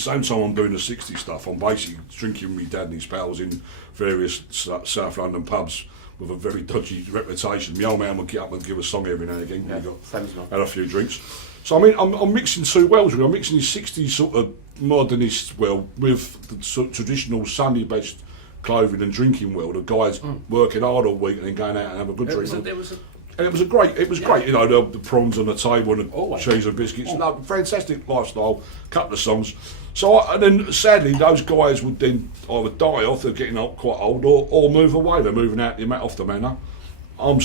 same time I'm doing the 60s stuff, I'm basically drinking with my dad and his pals in various South London pubs with a very dodgy reputation. My old man would get up and give a song every now and again. Yeah, had a few drinks. So I mean, I'm mixing two worlds really. I'm mixing the 60s sort of modernist world with the sort of traditional Sunday best clothing and drinking world of guys working hard all week and then going out and have a good drink. And it was great, you know, the prawns on the table and the cheese and biscuits. No, fantastic lifestyle, couple of songs. So, and then sadly, those guys would then either die off, they're getting quite old, or move away. They're moving out off the manor. I'm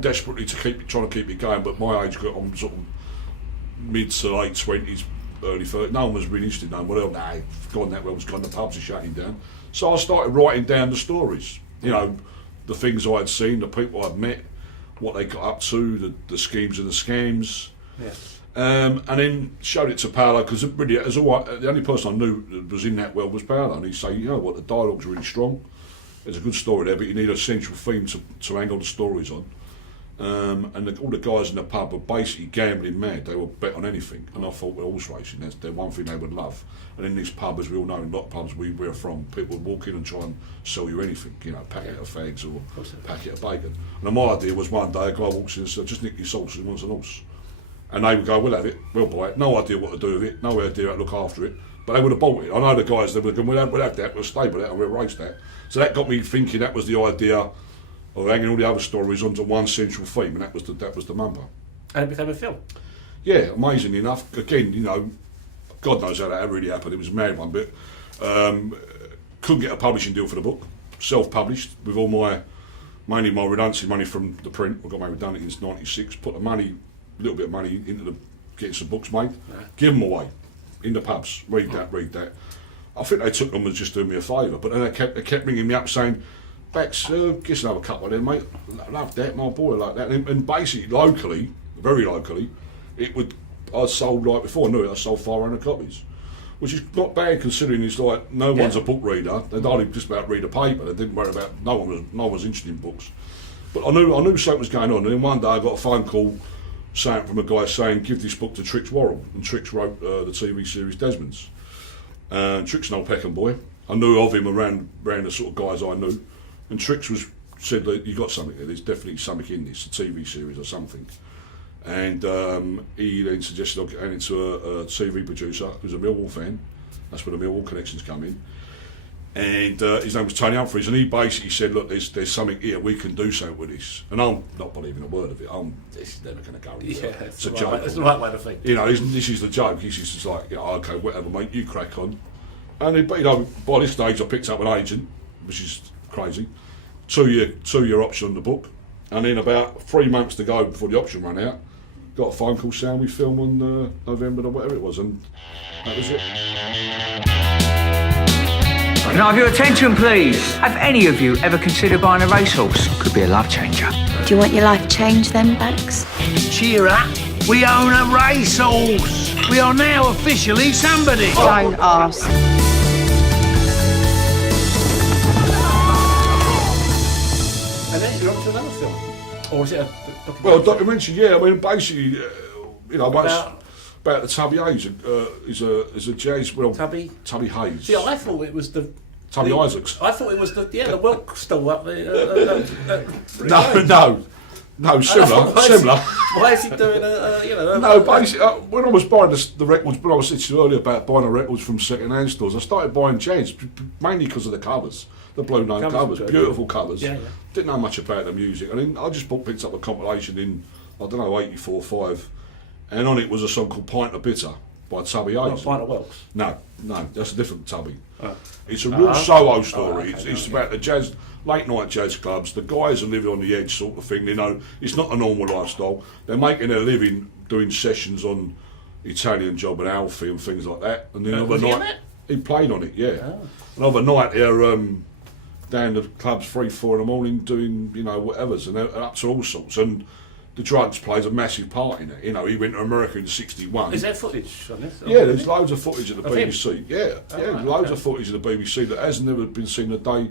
desperately trying to keep it going, but my age group, I'm sort of mid to late 20s, early 30s. No one was really interested. No, well, gone that well, was gone. The pubs are shutting down. So I started writing down the stories. You know, the things I had seen, the people I'd met, what they got up to, the schemes and the scams. Yeah. And then showed it to Paolo, because really, the only person I knew that was in that world was Paolo, and he'd say, you know what, the dialogue's really strong, there's a good story there, but you need a central theme to angle the stories on. And all the guys in the pub were basically gambling mad. They would bet on anything, and I thought, well, horse racing, that's the one thing they would love. And in this pub, as we all know, in a lot of pubs we're from, people would walk in and try and sell you anything, you know, a packet of fags or a packet of bacon. And my idea was one day a guy walks in and said, just nick your sauce, he wants an horse. And they would go, we'll have it, we'll buy it, no idea what to do with it, no idea how to look after it, but they would have bought it. I know the guys, they would have gone, we'll have that, we'll stable that and we'll race that. So that got me thinking that was the idea of hanging all the other stories onto one central theme, and that was the Mumper. And it became a film? Yeah, amazingly enough. Again, you know, God knows how that really happened, it was a mad one, but couldn't get a publishing deal for the book, self-published, with all mainly my redundancy money from the print. I got my redundancy in 96, put the money, a little bit of money into getting some books made, give them away in the pubs, read that. I think they took them as just doing me a favour, but then they kept ringing me up saying, Bax, get another couple of them, mate, love that, my boy, like that. And basically, locally, very locally, I sold, like before I knew it, I sold 500 copies, which is not bad considering it's like no one's a book reader. They'd only just about read a paper. They didn't worry about, no one was interested in books. But I knew something was going on, and then one day I got a phone call saying from a guy saying, give this book to Trix Worrell, and Trix wrote the TV series Desmond's. Trix an old Peckham boy. I knew of him around the sort of guys I knew, and Trix said that you got something there. There's definitely something in this, a TV series or something. And he then suggested I get into a TV producer who's a Millwall fan. That's where the Millwall connections come in. And his name was Tony Humphries, and he basically said, look, there's something here, we can do something with this. And I'm not believing a word of it. This is never going to go anywhere. Yeah, it's a joke. It's the right way to think. You know, this is the joke. He's just like, yeah, okay, whatever, mate, you crack on. And then, but you know, by this stage I picked up an agent, which is crazy. Two-year option on the book. And then about 3 months to go before the option ran out, got a phone call saying we film on November or whatever it was, and that was it. Can I have your attention, please? Have any of you ever considered buying a racehorse? Could be a life changer. Do you want your life changed then, Bax? Cheer up. We own a racehorse. We are now officially somebody. Don't ask. And then you're on to another film? Or is it a documentary? Well, a documentary, yeah. I mean, basically, you know, about the Tubby Hayes, is a jazz. Well, Tubby Hayes. See, I thought it was the Tubby Isaacs. I thought it was the Wilk stall up there. No, similar. Why is he doing No, basically, when I was buying the records, when I was saying earlier about buying the records from second-hand stores, I started buying jazz mainly because of the covers, the blue note covers, beautiful covers. Yeah. Didn't know much about the music, and then I just picked up a compilation in, I don't know, 84, 5, and on it was a song called Pint of Bitter by Tubby Hayes. Pint of Welks? No, that's a different Tubby. Oh. It's a real solo story. Okay, It's about the jazz, late night jazz clubs. The guys are living on the edge, sort of thing. You know, it's not a normal lifestyle. They're making their living doing sessions on Italian Job and Alfie and things like that. And then overnight, he played on it. Yeah. Oh. And overnight, they're down to clubs 3, 4 in the morning doing whatever's, and they're up to all sorts. And the drugs plays a massive part in it. You know, he went to America in '61. Is there footage on this? Yeah, there's loads of footage at the BBC. Him? Yeah, loads of footage at the BBC that hasn't never been seen a day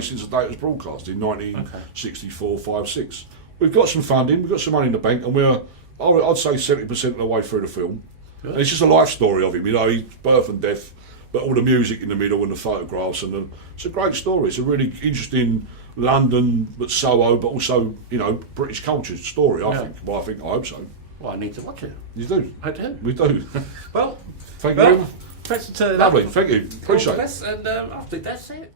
since the day it was broadcast in 1964, 5, 6. We've got some funding, we've got some money in the bank, and I'd say 70% of the way through the film. And it's just a life story of him, you know, his birth and death, but all the music in the middle and the photographs, and it's a great story. It's a really interesting London, but Soho, but also, you know, British culture story. I think. Well, I hope so. Well, I need to watch it. You do. I do. We do. Well, Thank you. thanks for turning Lovely. up. Thank you. Appreciate it. And I think that's it.